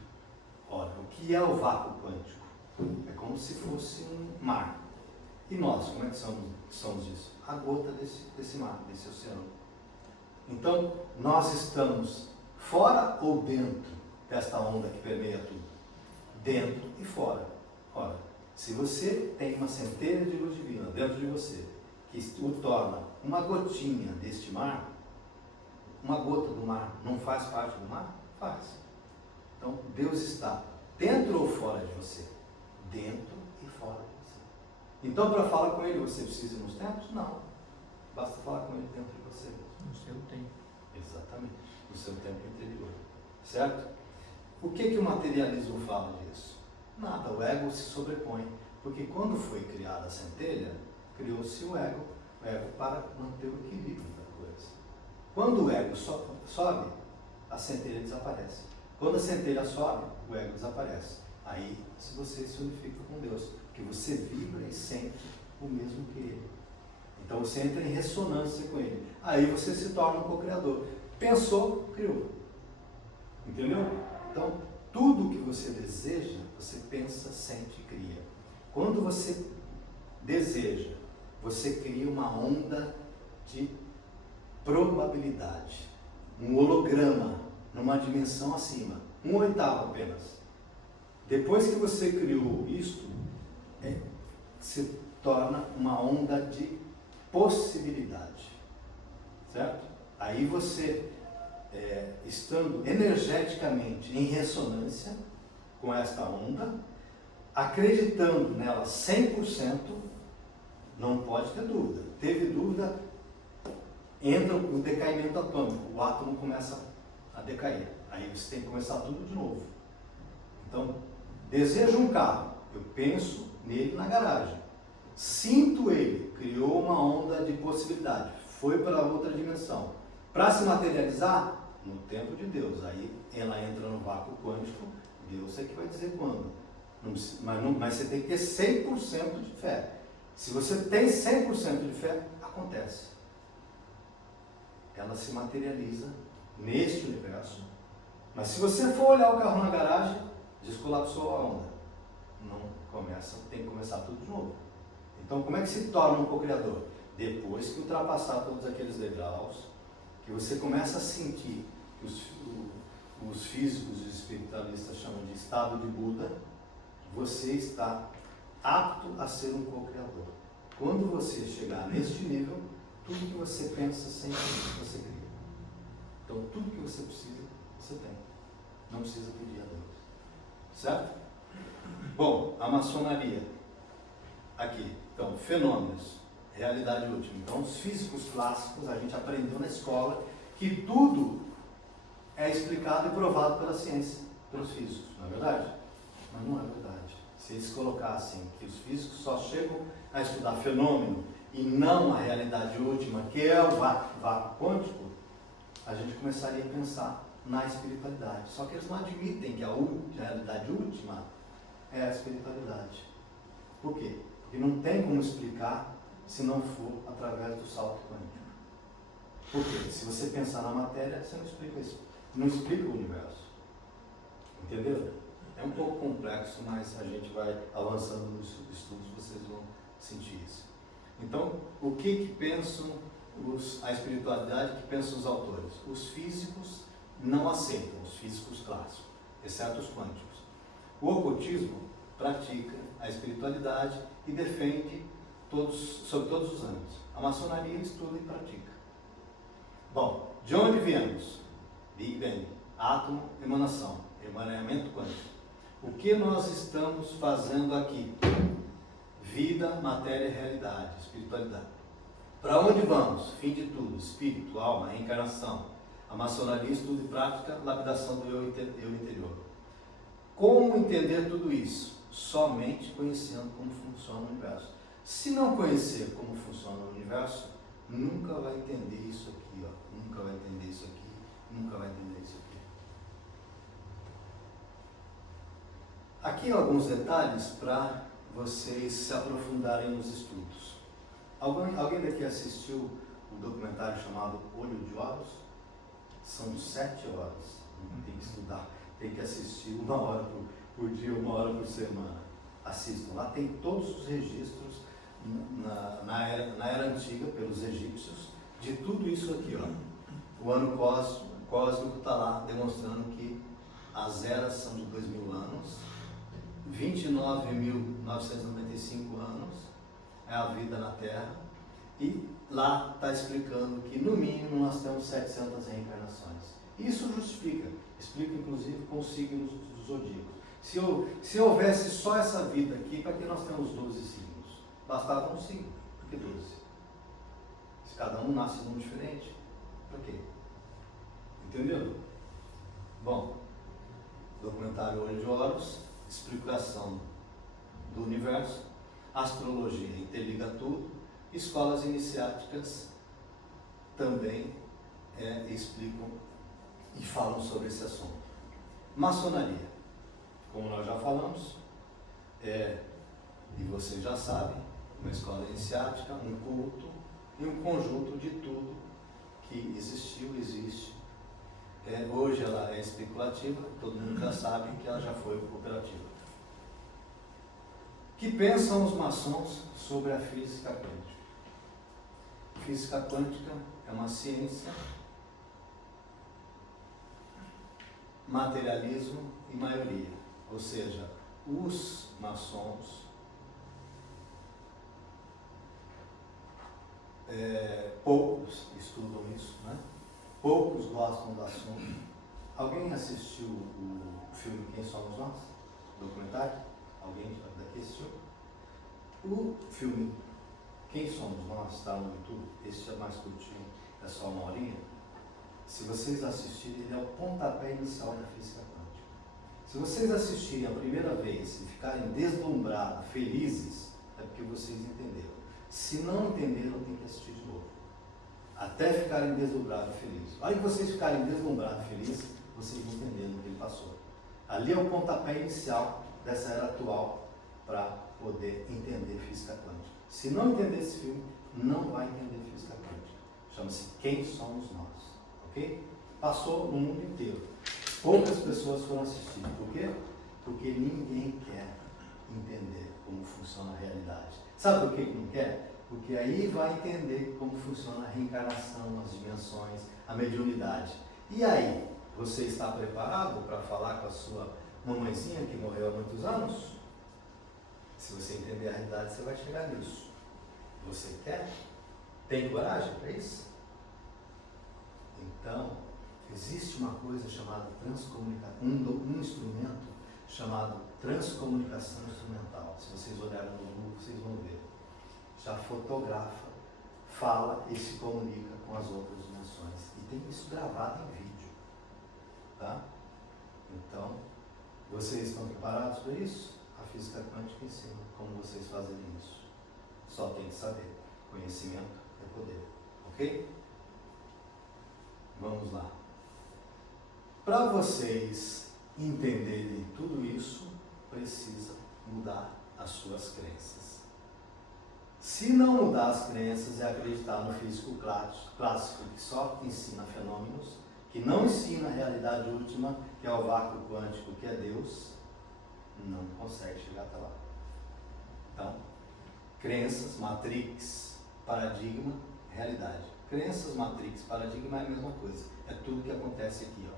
Ora, o que é o vácuo quântico? É como se fosse um mar. E nós, como é que somos isso? A gota desse mar, desse oceano. Então, nós estamos fora ou dentro desta onda que permeia tudo? Dentro e fora. Ora, se você tem uma centelha de luz divina dentro de você, que o torna uma gotinha deste mar, uma gota do mar não faz parte do mar? Faz. Então, Deus está dentro ou fora de você? Dentro e fora de você. Então, para falar com Ele, você precisa ir nos templos? Não. Basta falar com Ele dentro de você. No seu tempo. Exatamente. No seu tempo interior. Certo? O que o materialismo fala disso? Nada. O ego se sobrepõe. Porque quando foi criada a centelha, criou-se o ego para manter o equilíbrio da coisa. Quando o ego sobe, a centelha desaparece. Quando a centelha sobe, o ego desaparece. Aí, se você se unifica com Deus, porque você vibra e sente o mesmo que Ele. Então você entra em ressonância com Ele. Aí você se torna um co-criador. Pensou, criou. Entendeu? Então, tudo que você deseja, você pensa, sente e cria. Quando você deseja, você cria uma onda de probabilidade. Um holograma numa dimensão acima. 1/8 apenas. Depois que você criou isto, se torna uma onda de possibilidade. Certo? Aí você, estando energeticamente em ressonância com esta onda, acreditando nela 100%, não pode ter dúvida. Teve dúvida, entra o decaimento atômico, o átomo começa a decair. Aí você tem que começar tudo de novo. Então, desejo um carro, eu penso nele na garagem. Sinto ele, criou uma onda de possibilidade, foi para outra dimensão. Para se materializar, no tempo de Deus. Aí ela entra no vácuo quântico, Deus é que vai dizer quando. Mas você tem que ter 100% de fé. Se você tem 100% de fé, acontece. Ela se materializa neste universo. Mas se você for olhar o carro na garagem, descolapsou a onda. Não começa, tem que começar tudo de novo. Então, como é que se torna um co-criador? Depois que ultrapassar todos aqueles degraus, que você começa a sentir que os físicos e os espiritualistas chamam de estado de Buda, você está apto a ser um co-criador. Quando você chegar neste nível, tudo que você pensa sempre você cria. Então, tudo que você precisa, você tem. Não precisa pedir a Deus. Certo? Bom, a maçonaria. Aqui. Então, fenômenos. Realidade última. Então, os físicos clássicos, a gente aprendeu na escola que tudo é explicado e provado pela ciência, pelos físicos. Não é verdade? Mas não é verdade. Se eles colocassem que os físicos só chegam a estudar fenômeno e não a realidade última, que é o vácuo quântico, a gente começaria a pensar na espiritualidade. Só que eles não admitem que a realidade última é a espiritualidade. Por quê? Porque não tem como explicar se não for através do salto quântico. Por quê? Se você pensar na matéria, você não explica isso. Não explica o universo. Entendeu? É um pouco complexo, mas a gente vai avançando nos estudos, vocês vão sentir isso. Então, o que pensam a espiritualidade, que pensam os autores? Os físicos não aceitam, os físicos clássicos, exceto os quânticos. O ocultismo pratica a espiritualidade e defende sobre todos os âmbitos. A maçonaria estuda e pratica. Bom, de onde viemos? Big Bang, átomo, emanação, emaranhamento quântico. O que nós estamos fazendo aqui? Vida, matéria e realidade, espiritualidade. Para onde vamos? Fim de tudo, espírito, alma, reencarnação. A maçonaria estuda e prática, lapidação do eu interior. Como entender tudo isso? Somente conhecendo como funciona o universo. Se não conhecer como funciona o universo, nunca vai entender isso aqui, ó. Nunca vai entender isso aqui, nunca vai entender isso aqui. Aqui alguns detalhes para vocês se aprofundarem nos estudos. Alguém daqui assistiu o documentário chamado Olho de Horus? São 7 horas. Tem que estudar, tem que assistir 1 hora por dia, 1 hora por semana. Assistam. Lá tem todos os registros na era antiga, pelos egípcios, de tudo isso aqui, ó. O ano cósmico está lá demonstrando que as eras são de 2000 anos, 29.995 anos é a vida na Terra, e lá está explicando que no mínimo nós temos 700 reencarnações. Isso explica inclusive com os signos dos zodíacos. Se houvesse só essa vida aqui, para que nós temos 12 signos? Bastava um signo, por que 12? Se cada um nasce num diferente, para quê? Entendeu? Bom, documentário Olho de Horus, explicação do universo, astrologia interliga tudo, escolas iniciáticas também explicam e falam sobre esse assunto. Maçonaria, como nós já falamos, e vocês já sabem, uma escola iniciática, um culto e um conjunto de tudo que existiu, existe. Hoje ela é especulativa, todo mundo já sabe que ela já foi operativa. O que pensam os maçons sobre a física quântica? Física quântica é uma ciência, materialismo e maioria. Ou seja, os maçons poucos estudam isso, né? Poucos gostam do assunto. Alguém assistiu o filme Quem Somos Nós? Documentário? Alguém daqui assistiu? O filme Quem Somos Nós está no YouTube. Esse é mais curtinho, é só 1 horinha. Se vocês assistirem, ele é o pontapé inicial da física quântica. Se vocês assistirem a primeira vez e ficarem deslumbrados, felizes, é porque vocês entenderam. Se não entenderam, tem que assistir de novo. Até ficarem deslumbrados e felizes. A hora que vocês ficarem deslumbrados e felizes, vocês entenderam o que ele passou. Ali é o pontapé inicial dessa era atual para poder entender física quântica. Se não entender esse filme, não vai entender física quântica. Chama-se Quem Somos Nós. Ok? Passou no mundo inteiro. Poucas pessoas foram assistir. Por quê? Porque ninguém quer entender como funciona a realidade. Sabe por que não quer? Porque aí vai entender como funciona a reencarnação, as dimensões, a mediunidade. E aí, você está preparado para falar com a sua mamãezinha que morreu há muitos anos? Se você entender a realidade, você vai chegar nisso. Você quer? Tem coragem para isso? Então, existe uma coisa chamada transcomunicação, um instrumento chamado transcomunicação instrumental. Se vocês olharem no Google, vocês vão ver. Já fotografa, fala e se comunica com as outras dimensões. E tem isso gravado em vídeo. Tá? Então, vocês estão preparados para isso? A física quântica ensina como vocês fazerem isso. Só tem que saber. Conhecimento é poder. Ok? Vamos lá. Para vocês entenderem tudo isso, precisa mudar as suas crenças. Se não mudar as crenças, é acreditar no físico clássico, que só ensina fenômenos, que não ensina a realidade última, que é o vácuo quântico, que é Deus, não consegue chegar até lá. Então, crenças, matrix, paradigma, realidade. Crenças, matrix, paradigma é a mesma coisa. É tudo que acontece aqui, ó.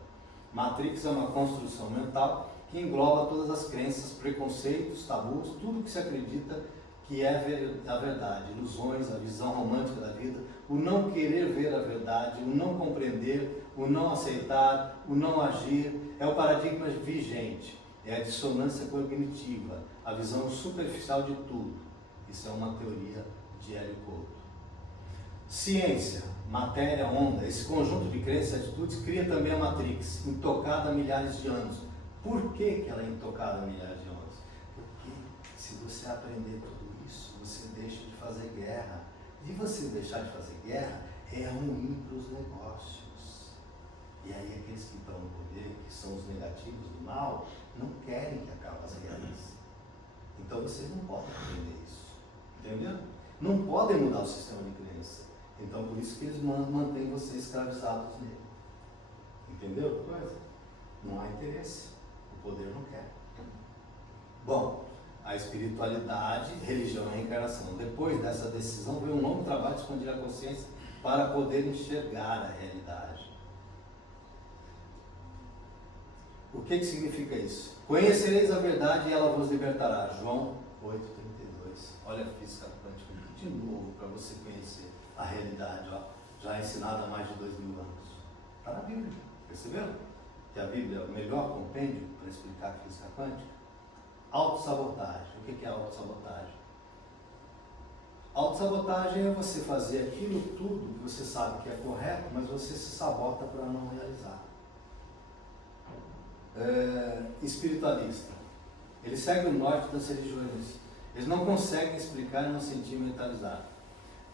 Matrix é uma construção mental que engloba todas as crenças, preconceitos, tabus, tudo que se acredita que é a verdade, ilusões, a visão romântica da vida, o não querer ver a verdade, o não compreender, o não aceitar, o não agir, é o paradigma vigente, é a dissonância cognitiva, a visão superficial de tudo. Isso é uma teoria de Hélio Couto. Ciência, matéria, onda, esse conjunto de crenças e atitudes cria também a Matrix, intocada há milhares de anos. Por que ela é intocada há milhares de anos? Porque se você aprender tudo isso, você deixa de fazer guerra. E você deixar de fazer guerra é ruim para os negócios. E aí aqueles que estão no poder, que são os negativos do mal, não querem que acabe as guerras. Então vocês não podem aprender isso. Entendeu? Não podem mudar o sistema de crença. Então por isso que eles mantêm vocês escravizados nele. Entendeu? Não há interesse. O poder não quer. Bom, a espiritualidade, religião e a reencarnação. Depois dessa decisão veio um longo trabalho de expandir a consciência para poder enxergar a realidade. O que significa isso? Conhecereis a verdade e ela vos libertará. João 8,32. Olha a física quântica de novo para você conhecer a realidade, ó, já ensinada há mais de 2000 anos. Está na Bíblia. Perceberam? Que a Bíblia é o melhor compêndio para explicar a física quântica. Autossabotagem. O que é autossabotagem? Autossabotagem é você fazer aquilo tudo que você sabe que é correto, mas você se sabota para não realizar. Espiritualista. Ele segue o norte das religiões. Eles não conseguem explicar e não sentir mentalizar.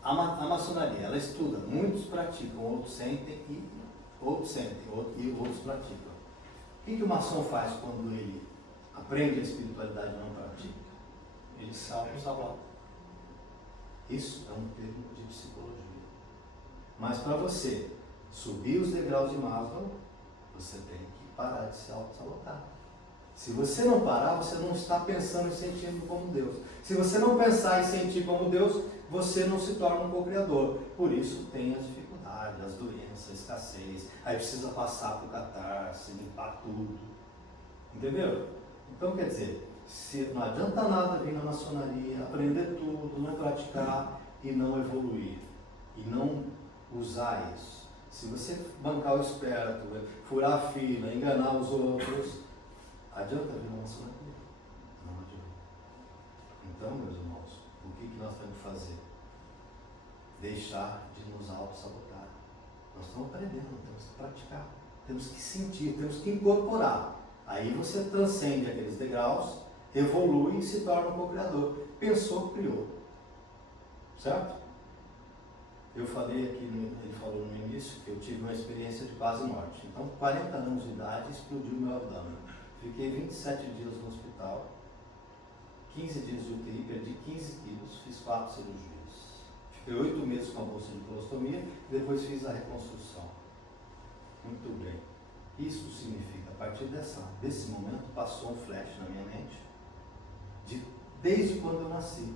A maçonaria, ela estuda. Muitos praticam, outros sentem e outros praticam. O que o maçom faz quando ele aprende a espiritualidade e não pratica? Ele se auto-sabota. Isso é um termo de psicologia. Mas para você subir os degraus de Maslow, você tem que parar de se auto-sabotar. Se você não parar, você não está pensando e sentindo como Deus. Se você não pensar e sentir como Deus, você não se torna um co-criador. Por isso tem as dificuldades, as doenças, a escassez. Aí precisa passar por catarse, limpar tudo. Entendeu? Então quer dizer, se não adianta nada vir na maçonaria, aprender tudo, não praticar e não evoluir. E não usar isso. Se você bancar o esperto, furar a fila, enganar os outros, adianta vir na maçonaria? Não adianta. Então, meus irmãos, o que nós temos que fazer? Deixar de nos auto-sabotar. Nós estamos aprendendo, temos que praticar, temos que sentir, temos que incorporar. Aí você transcende aqueles degraus, evolui e se torna um co-criador. Pensou, criou. Certo? Eu falei aqui, ele falou no início, que eu tive uma experiência de quase morte. Então, 40 anos de idade, explodiu meu abdômen. Fiquei 27 dias no hospital, 15 dias de UTI, perdi 15 quilos, fiz 4 cirurgias. Fiquei 8 meses com a bolsa de colostomia, depois fiz a reconstrução. Muito bem. Isso significa, a partir desse momento, passou um flash na minha mente, desde quando eu nasci.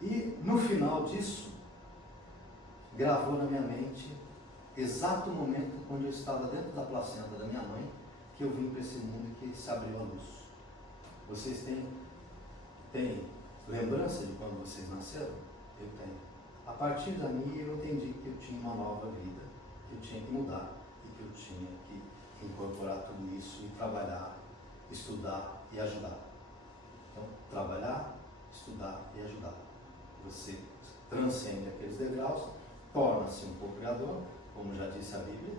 E no final disso, gravou na minha mente, exato momento quando eu estava dentro da placenta da minha mãe, que eu vim para esse mundo e que se abriu a luz. Vocês têm lembrança de quando vocês nasceram? Eu tenho. A partir daí eu entendi que eu tinha uma nova vida, que eu tinha que mudar e que eu tinha que incorporar tudo isso e trabalhar, estudar e ajudar. Então, trabalhar, estudar e ajudar. Você transcende aqueles degraus, torna-se um co-criador, como já disse a Bíblia.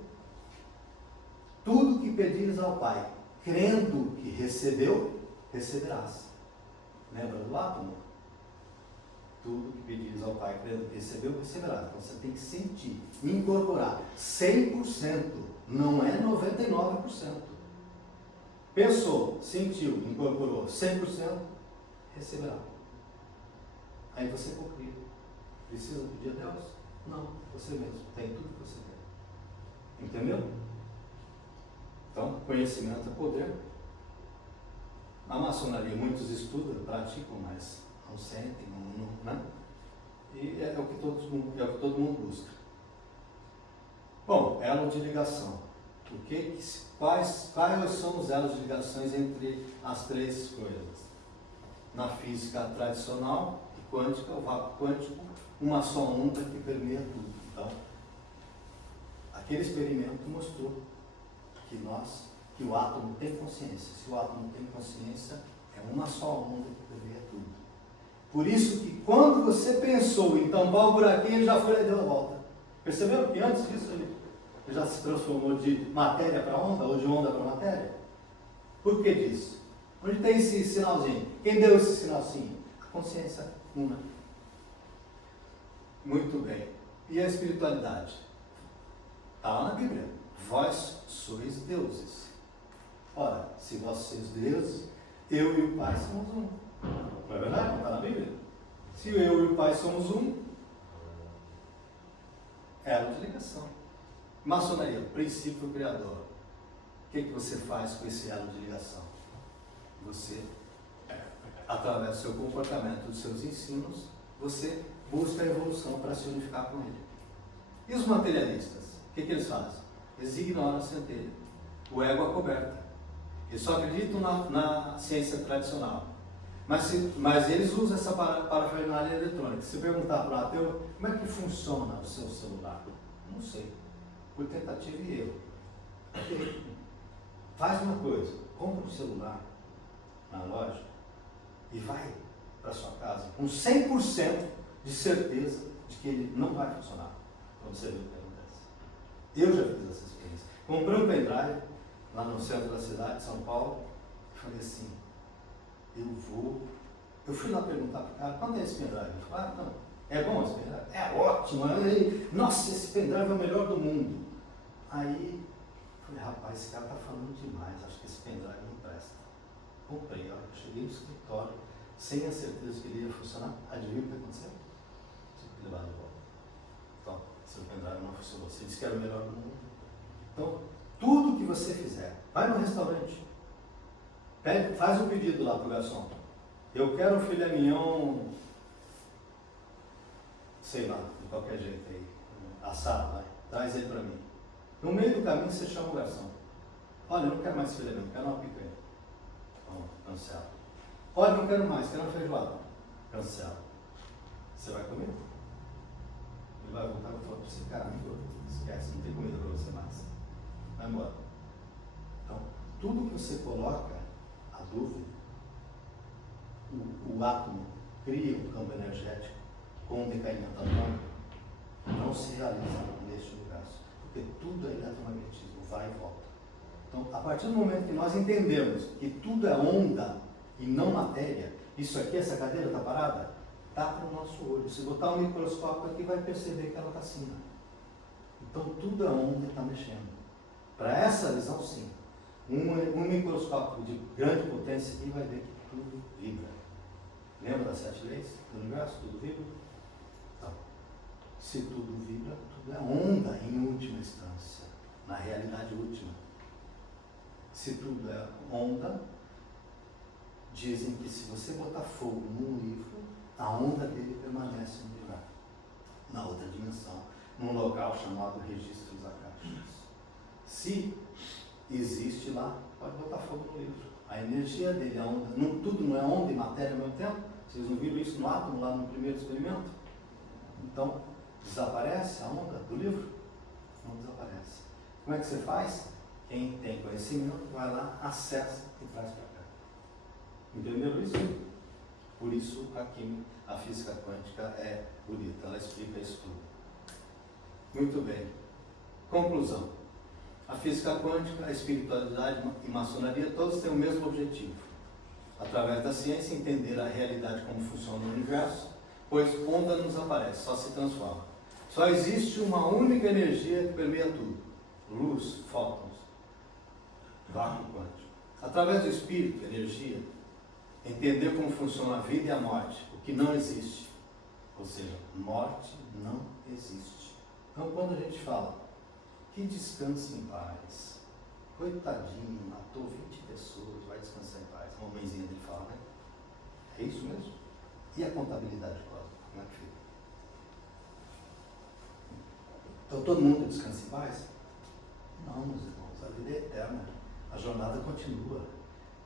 Tudo que pedires ao Pai, crendo que recebeu, receberás. Lembra do átomo? Tudo que pedires ao Pai, crendo que recebeu, receberás. Então você tem que sentir, incorporar 100%, não é 99%. Pensou, sentiu, incorporou 100%, receberá. Aí você cocria. Precisa pedir a Deus? Não, você mesmo. Tem tudo que você quer. Entendeu? Então, conhecimento é poder. Na maçonaria, muitos estudam, praticam, mas não sentem, né? E é o que todo mundo busca. Bom, elo de ligação. Quais são os elos de ligações entre as três coisas? na física tradicional e quântica, o vácuo quântico, uma só onda que permeia tudo. Então, aquele experimento mostrou que o átomo tem consciência. Se o átomo tem consciência, é uma só onda que permeia tudo. Por isso que quando você pensou em tampar o buraquinho, ele já foi e deu a volta. Perceberam que antes disso ele já se transformou de matéria para onda, ou de onda para matéria? Por que disso? Onde tem esse sinalzinho? Quem deu esse sinalzinho? A consciência uma. Muito bem. E a espiritualidade? Está lá na Bíblia. Vós sois deuses. Ora, se vós sois deuses, eu e o Pai somos um. Não é verdade? Não está na Bíblia? Se eu e o Pai somos um, elo de ligação. Maçonaria, princípio criador. O que você faz com esse elo de ligação? Você, através do seu comportamento, dos seus ensinos, você busca a evolução para se unificar com ele. E os materialistas? O que eles fazem? Eles ignoram a centelha. O ego é coberta. Eles só acreditam na ciência tradicional. Mas eles usam essa parafernália eletrônica. Se perguntar para o ateu, como é que funciona o seu celular? Não sei. Por tentativa e erro. Faz uma coisa, compra um celular na loja e vai para sua casa com 100% de certeza de que ele não vai funcionar. Quando você vê o que acontece. Eu já fiz essa experiência. Comprei um pendrive lá no centro da cidade, de São Paulo, e falei assim, eu fui lá perguntar para o cara, quanto é esse pendrive? Ele falou, não, é bom esse pendrive? É ótimo, nossa, esse pendrive é o melhor do mundo. Aí, falei, rapaz, esse cara está falando demais, acho que esse pendrive não presta. Comprei, ó, cheguei no escritório, sem a certeza que ele ia funcionar, adivinha o que aconteceu? Tive que levar de volta. Então, seu pendrive não funcionou, você disse que era o melhor do mundo. Então, tudo que você fizer, vai no restaurante, faz um pedido lá para o garçom. Eu quero um filé mignon, sei lá, de qualquer jeito aí, assado, vai, traz ele para mim. No meio do caminho você chama o garçom. Olha, eu não quero mais filé mignon, quero uma picanha. Então, cancela. Olha, não quero mais, quero uma feijoada. Cancela. Você vai comer? Ele vai voltar e falar para você, cara, esquece, não tem comida para você mais. Vai embora. Então, tudo que você coloca, a dúvida, o átomo cria um campo energético com um decaimento atômico, não se realiza neste universo, porque tudo é eletromagnetismo, vai e volta. Então, a partir do momento que nós entendemos que tudo é onda e não matéria, isso aqui, essa cadeira está parada, está para o nosso olho. Se botar um microscópio aqui, vai perceber que ela está acima. Então, tudo é onda e está mexendo. Para essa visão, sim. Um microscópio de grande potência aqui vai ver que tudo vibra. Lembra das 7 leis do universo? Tudo vibra? Então, se tudo vibra, tudo é onda em última instância, na realidade última. Se tudo é onda, dizem que se você botar fogo num livro, a onda dele permanece no lugar, na outra dimensão, num local chamado registros akásicos. Se existe lá, pode botar fogo no livro. A energia dele, a onda, tudo não é onda e matéria ao mesmo tempo? Vocês não viram isso no átomo, lá no primeiro experimento? Então, desaparece a onda do livro? Não desaparece. Como é que você faz? Quem tem conhecimento vai lá, acessa e traz para cá. Entenderam isso? Por isso a química, a física quântica é bonita, ela explica isso tudo. Muito bem. Conclusão. A física quântica, a espiritualidade e a maçonaria, todos têm o mesmo objetivo. Através da ciência, entender a realidade como funciona o universo, pois onda não desaparece, só se transforma. Só existe uma única energia que permeia tudo. Luz, fótons, vácuo quântico. Através do espírito, energia, entender como funciona a vida e a morte, o que não existe. Ou seja, morte não existe. Então, quando a gente fala que descanse em paz, coitadinho, matou 20 pessoas, vai descansar em paz, uma mãezinha dele fala, né? É isso mesmo? E a contabilidade cósmica, como é que fica? Então todo mundo descansa em paz? Não, meus irmãos, a vida é eterna, a jornada continua.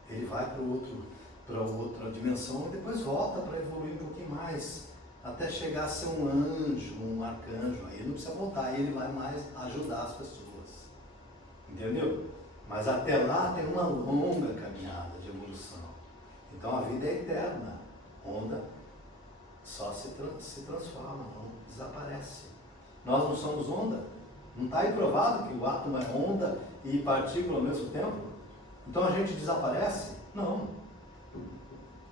Ele vai para o outro para outra dimensão e depois volta para evoluir um pouquinho mais, até chegar a ser um anjo, um arcanjo. Aí ele não precisa voltar, aí ele vai mais ajudar as pessoas. Entendeu? Mas até lá tem uma longa caminhada de evolução. Então a vida é eterna. Onda só se transforma, não desaparece. Nós não somos onda. Não está aí provado que o átomo é onda e partícula ao mesmo tempo? Então a gente desaparece? Não.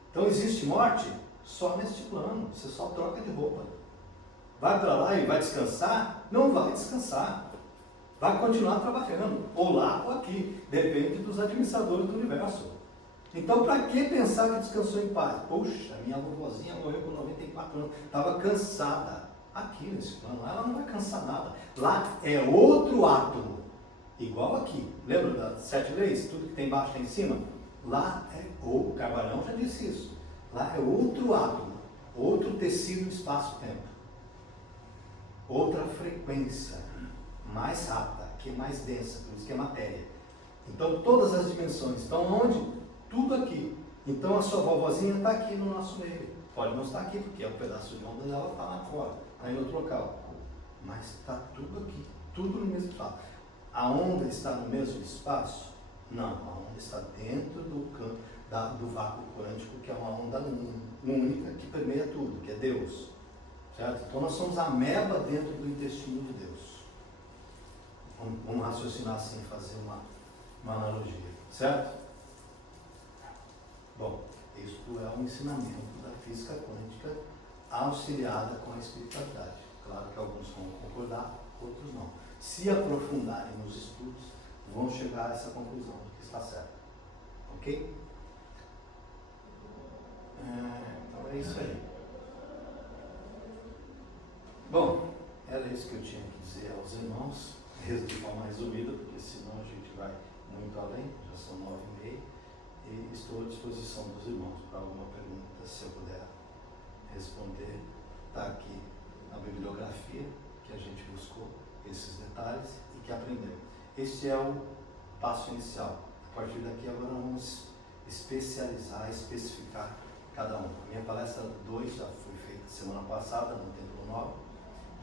Então existe morte? Só neste plano. Você só troca de roupa. Vai para lá e vai descansar? Não vai descansar. Vai continuar trabalhando. Ou lá ou aqui. Depende dos administradores do universo. Então, para que pensar que descansou em paz? Poxa, minha vovozinha morreu com 94 anos. Estava cansada. Aqui nesse plano, ela não vai cansar nada. Lá é outro átomo. Igual aqui. Lembra das 7 leis? Tudo que tem embaixo tem em cima? Lá é, o Carvalhão já disse isso. Lá é outro átomo. Outro tecido de espaço-tempo. Outra frequência. Mais rápida, que é mais densa, por isso que é matéria. Então todas as dimensões estão onde? Tudo aqui. Então a sua vovozinha está aqui no nosso meio. Pode não estar aqui, porque é um pedaço de onda dela, está lá fora, está em outro local. Mas está tudo aqui, tudo no mesmo espaço. A onda está no mesmo espaço? Não, a onda está dentro do campo, do vácuo quântico, que é uma onda única que permeia tudo, que é Deus. Certo? Então nós somos a ameba dentro do intestino de Deus. Vamos raciocinar assim, fazer uma analogia. Certo? Bom, isto é um ensinamento da física quântica auxiliada com a espiritualidade. Claro que alguns vão concordar, outros não. Se aprofundarem nos estudos, vão chegar a essa conclusão de que está certo. Ok? Então é isso aí. Bom, era isso que eu tinha que dizer aos irmãos, de forma resumida, porque senão a gente vai muito além, já são 9h30, e estou à disposição dos irmãos para alguma pergunta, se eu puder responder. Está aqui na bibliografia que a gente buscou esses detalhes e que aprendeu. Este é o passo inicial. A partir daqui agora vamos especializar, especificar cada um. A minha palestra 2 já foi feita semana passada no Templo Nobre,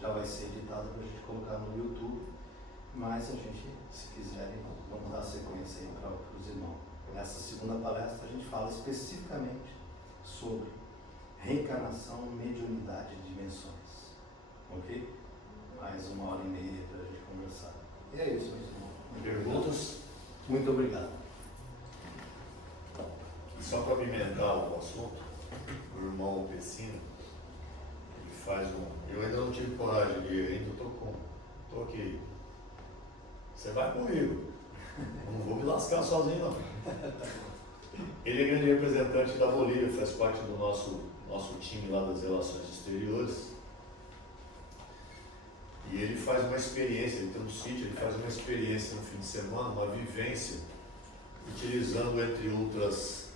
já vai ser editada para a gente colocar no YouTube, mas a gente, se quiserem, vamos dar sequência aí para os irmãos. Nessa segunda palestra a gente fala especificamente sobre reencarnação, mediunidade e dimensões. Ok? Mais 1h30 para a gente conversar. E é isso, meus irmãos. Perguntas? Muito obrigado. Só para emendar o assunto, o irmão Pessino, ele faz eu ainda não tive coragem de ir, ainda estou aqui. Você vai comigo. Não vou me lascar sozinho, não. Ele é grande representante da Bolívia, faz parte do nosso time lá das relações exteriores. E ele faz uma experiência, ele tem um sítio, ele faz uma experiência no fim de semana, uma vivência, utilizando, entre outras